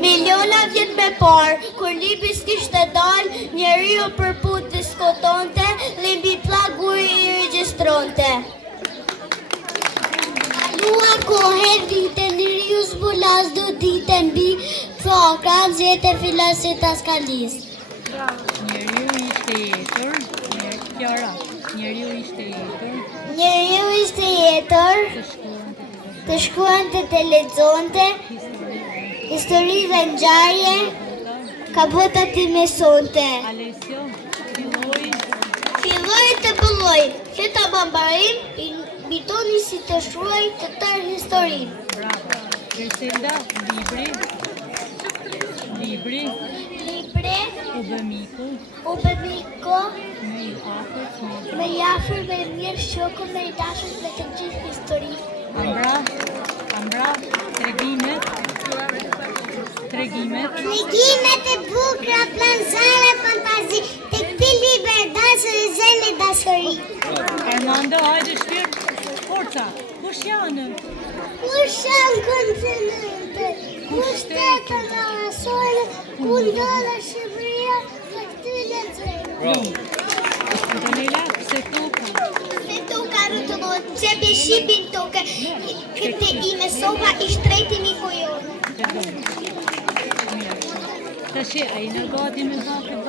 Miliona vjet më parë, kur lipi s'kishte dalë, njeriu përput diskutonte, dhe mbi pllaguri i regjistronte. Kalua kohë vite, njeriu zbulas do ditë mbi fakra, nxehte filasit as kalis. Njeriu ishte jetër, njeriu ishte jetër, Njeriu ishte jetër, të shkruante, të lexonte, histori dhe ngjarje, ka bota ti mesonte. Alessio, Filloi të bëlloj, fleta bambarim, bitoni si të shruaj të tërë historin. bravo. Griselda, libri, u bë miku, me i afërt, me jafër, me mirë shoku, me i dashur me të gjithë histori. Ambra, tregimet. Tregimet e bukura, planzare, fantazi, të këti liber dasër e zënë dashuri. Armando, hajde shpirt, forca, kush janë? Kush janë kontinente, kush tetën në asore, ku ndodhe Shqipëria, të këty lexojmë. Antonella, pse tuka? Se tuka rrotullohet, pse bie shqipin tuke, këtë i mesova i shtrejti miku jonë. Mirë. Tashi, a i në gati me zakët